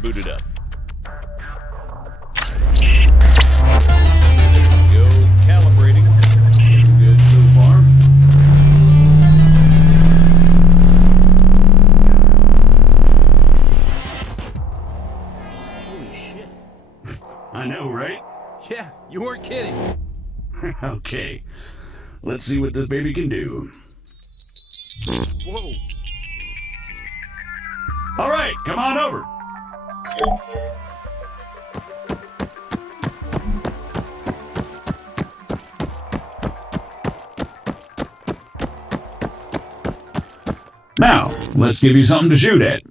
Boot it up. Calibrating. Good so far. Holy shit. I know, right? Yeah, you weren't kidding. Okay. Let's see what this baby can do. Whoa. All right, come on over. Now, let's give you something to shoot at.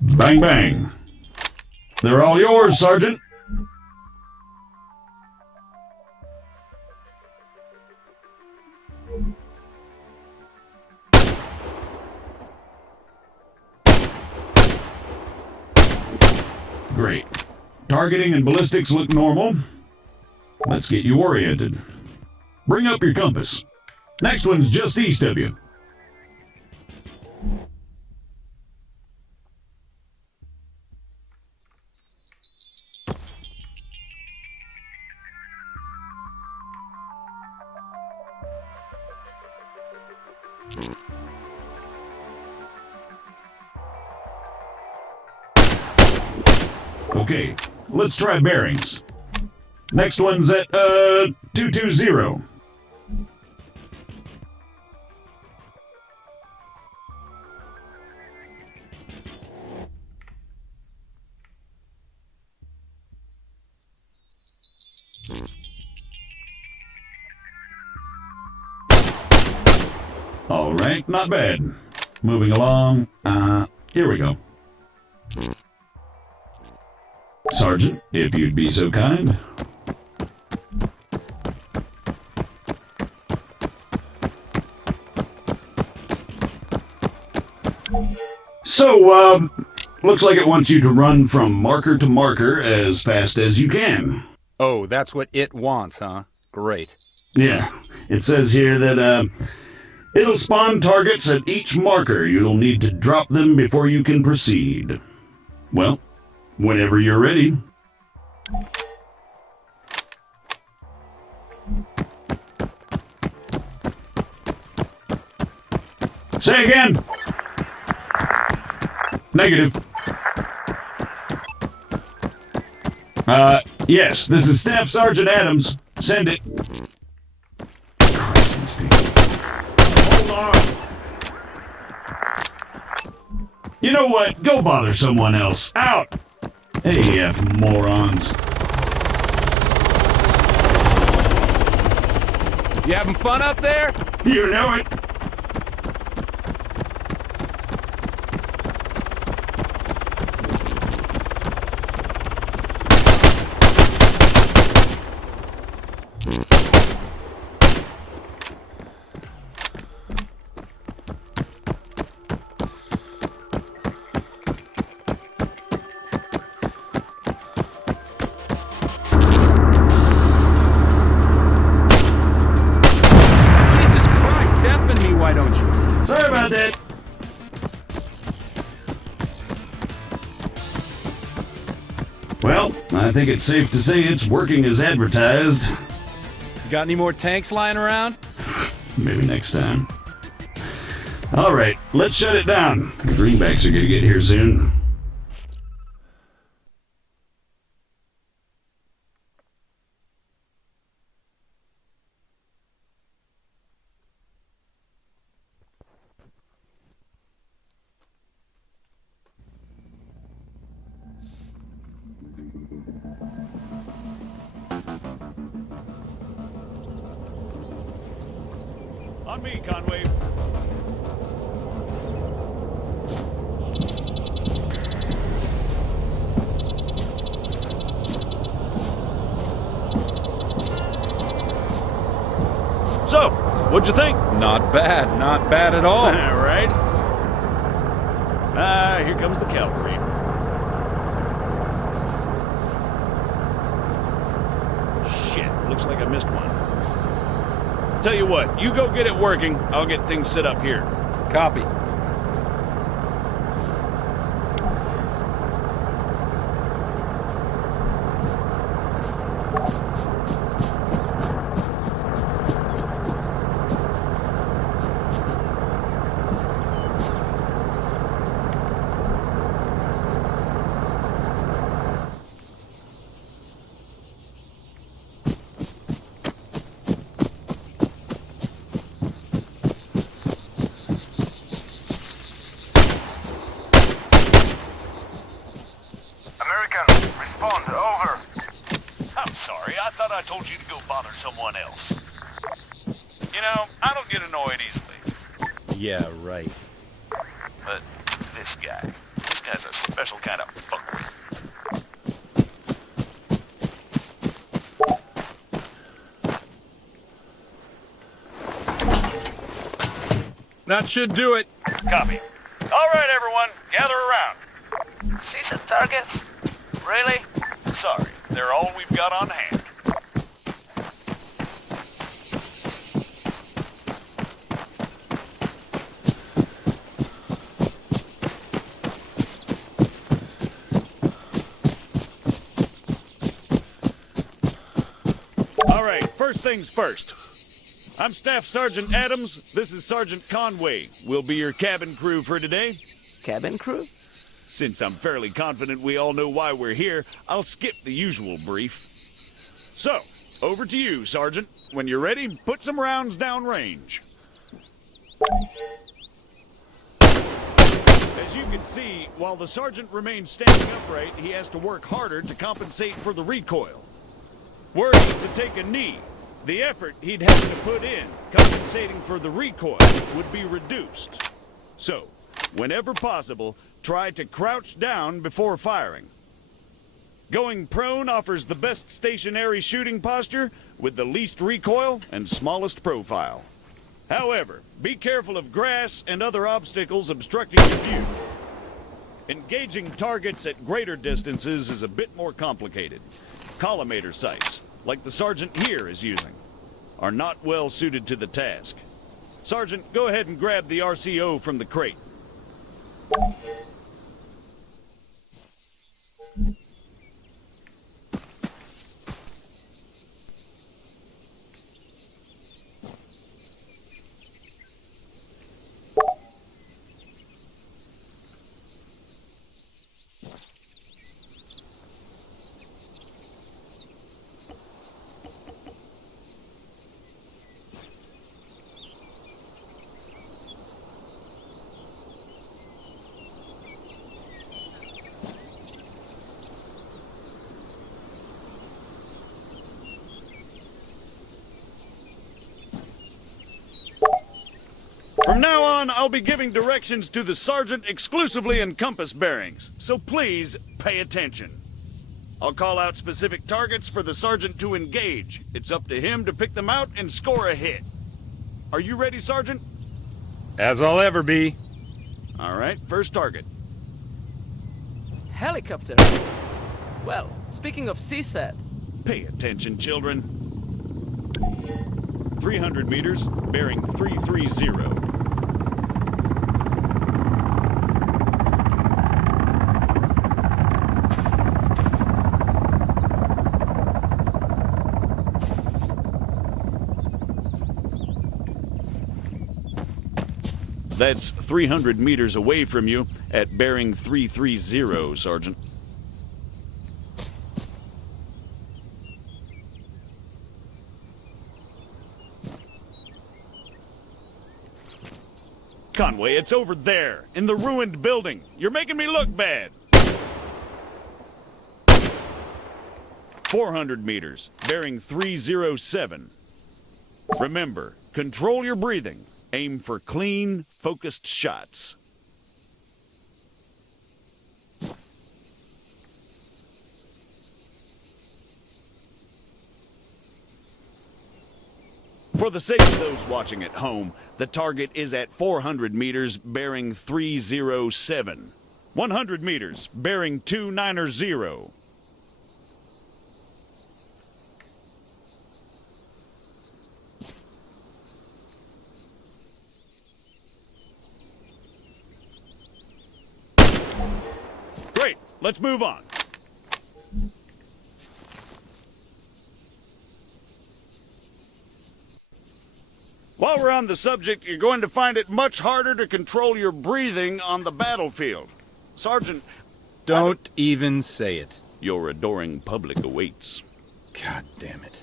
Bang, bang. They're all yours, Sergeant. Great. Targeting and ballistics look normal. Let's get you oriented. Bring up your compass. Next one's just east of you. Okay, let's try bearings. Next one's at, 220. All right, not bad. Moving along, here we go. Sergeant, if you'd be so kind. So, looks like it wants you to run from marker to marker as fast as you can. Oh, that's what it wants, huh? Great. Yeah, it says here that, it'll spawn targets at each marker. You'll need to drop them before you can proceed. Well, whenever you're ready. Say again. Negative. Yes, this is Staff Sergeant Adams. Send it. Hold on. You know what? Go bother someone else. Out! AF morons. You having fun up there? You know it. Well, I think it's safe to say it's working as advertised. Got any more tanks lying around? Maybe next time. All right, let's shut it down. The greenbacks are gonna get here soon. On me, Conway. So, what'd you think? Not bad at all. Right? Here comes the cavalry. Shit, looks like I missed one. Tell you what, you go get it working, I'll get things set up here. Copy. You know, I don't get annoyed easily. Yeah, right. But this guy's a special kind of fuckwit. That should do it. Copy. All right, everyone, gather around. See some targets? Really? Sorry, they're all we've got on hand. All right, first things first. I'm Staff Sergeant Adams. This is Sergeant Conway. We'll be your cabin crew for today. Cabin crew? Since I'm fairly confident we all know why we're here, I'll skip the usual brief. So, over to you, Sergeant. When you're ready, put some rounds down range. As you can see, while the sergeant remains standing upright, he has to work harder to compensate for the recoil. Were he to take a knee, the effort he'd have to put in compensating for the recoil would be reduced. So, whenever possible, try to crouch down before firing. Going prone offers the best stationary shooting posture with the least recoil and smallest profile. However, be careful of grass and other obstacles obstructing your view. Engaging targets at greater distances is a bit more complicated. Collimator sights, like the sergeant here is using, are not well suited to the task. Sergeant, go ahead and grab the RCO from the crate. From now on, I'll be giving directions to the sergeant exclusively in compass bearings, so please pay attention. I'll call out specific targets for the sergeant to engage. It's up to him to pick them out and score a hit. Are you ready, Sergeant? As I'll ever be. All right, first target. Helicopter. Well, speaking of CSAT, Pay attention, children. 300 meters, bearing 330. That's 300 meters away from you at bearing 330, Sergeant. Conway, it's over there, in the ruined building. You're making me look bad. 400 meters, bearing 307. Remember, control your breathing. Aim for clean, focused shots. For the sake of those watching at home, the target is at 400 meters, bearing 307. 100 meters, bearing 290. Great, let's move on. While we're on the subject, you're going to find it much harder to control your breathing on the battlefield. Sergeant, Don't even say it. your adoring public awaits. God damn it.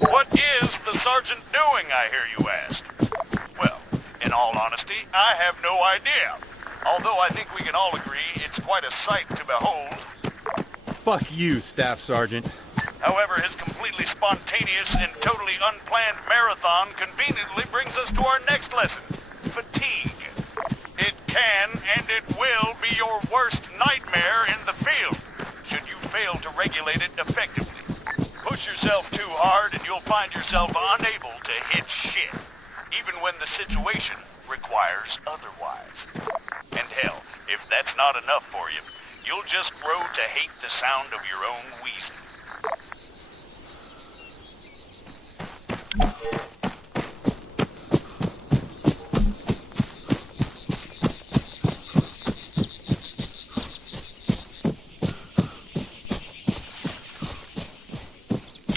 What is the sergeant doing, I hear you ask? Well, in all honesty, I have no idea. Although I think we can all agree it's quite a sight to behold. fuck you, Staff Sergeant. However, his completely spontaneous and totally unplanned marathon conveniently brings us to our next lesson. Fatigue. It can and it will be your worst nightmare in the field, should you fail to regulate it effectively. Push yourself too hard and you'll find yourself unable to hit shit, even when the situation requires otherwise. And hell, if that's not enough for you, you'll just grow to hate the sound of your own wheezing.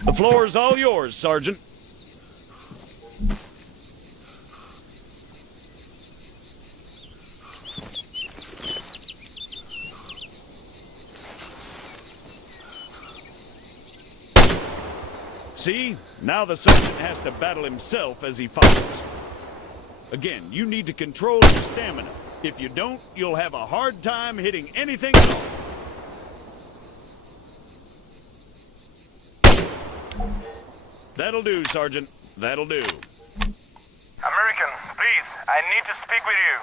The floor's all yours, Sergeant. See? Now the sergeant has to battle himself as he fires. Again, you need to control your stamina. If you don't, you'll have a hard time hitting anything at all. That'll do, Sergeant. That'll do. American, please, I need to speak with you.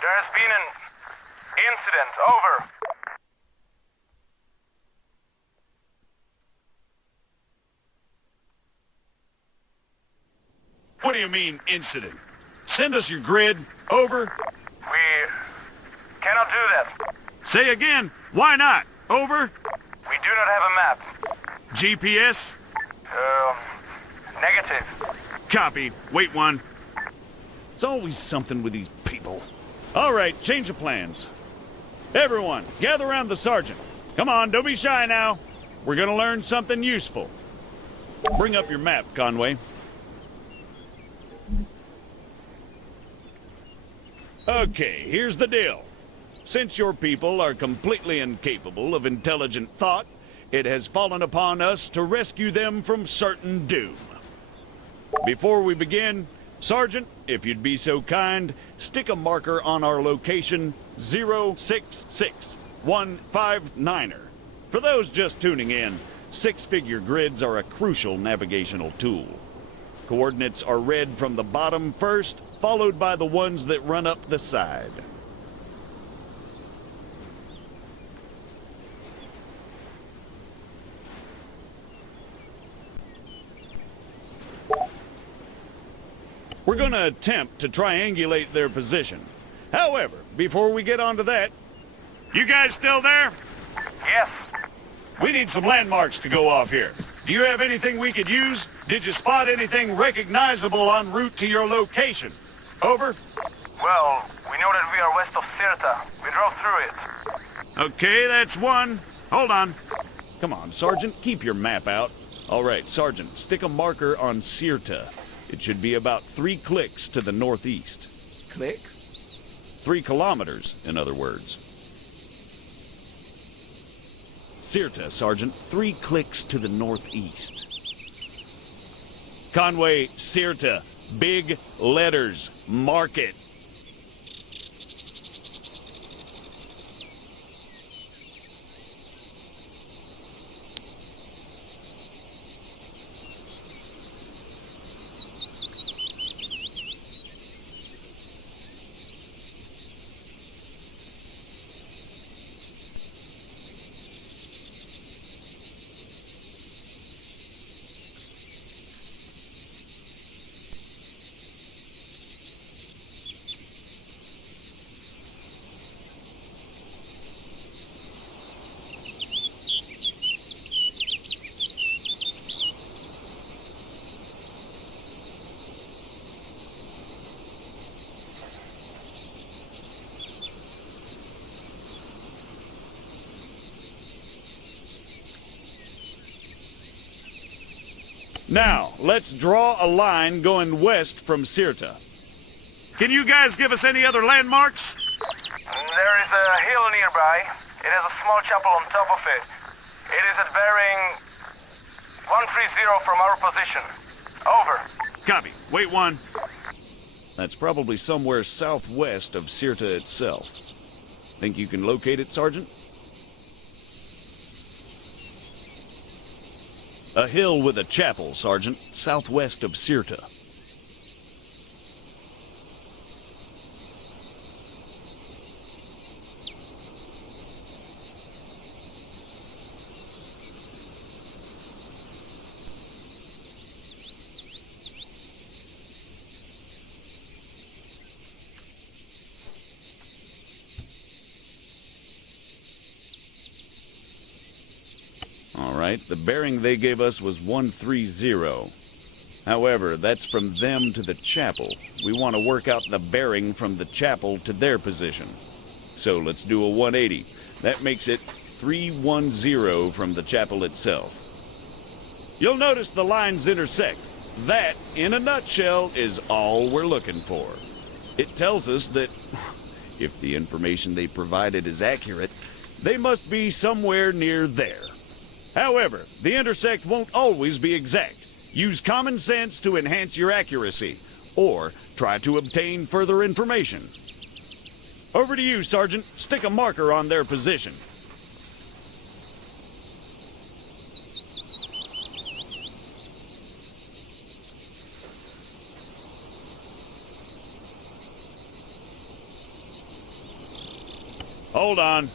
There has been an incident. Over. What do you mean, incident? Send us your grid. Over. We cannot do that. Say again. Why not? Over. We do not have a map. GPS. Negative. Copy. Wait one. It's always something with these people. All right, change of plans. Everyone, gather around the sergeant. Come on, don't be shy now. We're gonna learn something useful. Bring up your map, Conway. Okay, here's the deal. Since your people are completely incapable of intelligent thought, it has fallen upon us to rescue them from certain doom. Before we begin, Sergeant, if you'd be so kind, stick a marker on our location 066159er. For those just tuning in, six-figure grids are a crucial navigational tool. Coordinates are read from the bottom first, followed by the ones that run up the side. We're going to attempt to triangulate their position. However, before we get onto that, you guys still there? Yes. We need some landmarks to go off here. Do you have anything we could use? Did you spot anything recognizable en route to your location? Over. Well, we know that we are west of Sirta. We drove through it. Okay, that's one. Hold on. Come on, Sergeant, keep your map out. All right, Sergeant, stick a marker on Sirta. It should be about 3 clicks to the northeast. Clicks? 3 kilometers, in other words. Sirta, Sergeant, 3 clicks to the northeast. Conway, Sirta, big letters, mark it. Now, let's draw a line going west from Sirta. Can you guys give us any other landmarks? There is a hill nearby. It has a small chapel on top of it. It is at bearing 130 from our position. Over. Copy. Wait one. That's probably somewhere southwest of Sirta itself. Think you can locate it, Sergeant? A hill with a chapel, Sergeant, southwest of Sirta. All right, the bearing they gave us was 130. However, that's from them to the chapel. We want to work out the bearing from the chapel to their position. So let's do a 180. That makes it 310 from the chapel itself. You'll notice the lines intersect. That, in a nutshell, is all we're looking for. It tells us that if the information they provided is accurate, they must be somewhere near there. However, the intersect won't always be exact. Use common sense to enhance your accuracy, or try to obtain further information. Over to you, Sergeant. Stick a marker on their position. Hold on.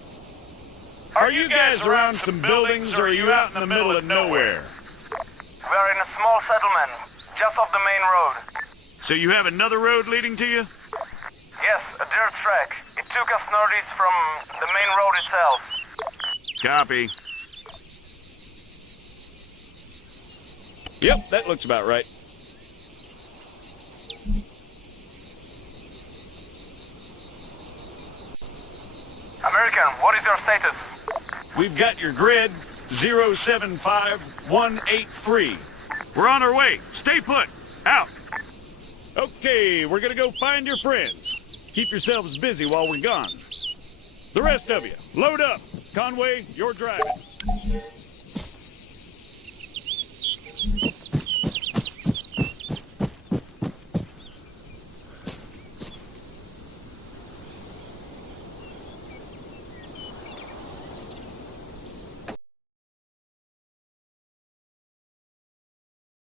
Are you guys around some buildings, or are you out in the middle of nowhere? We're in a small settlement, just off the main road. So you have another road leading to you? Yes, a dirt track. It took us northeast from the main road itself. Copy. Yep, that looks about right. American, what is your status? We've got your grid, 075183. We're on our way. Stay put. Out. Okay, we're gonna go find your friends. Keep yourselves busy while we're gone. The rest of you, load up. Conway, you're driving.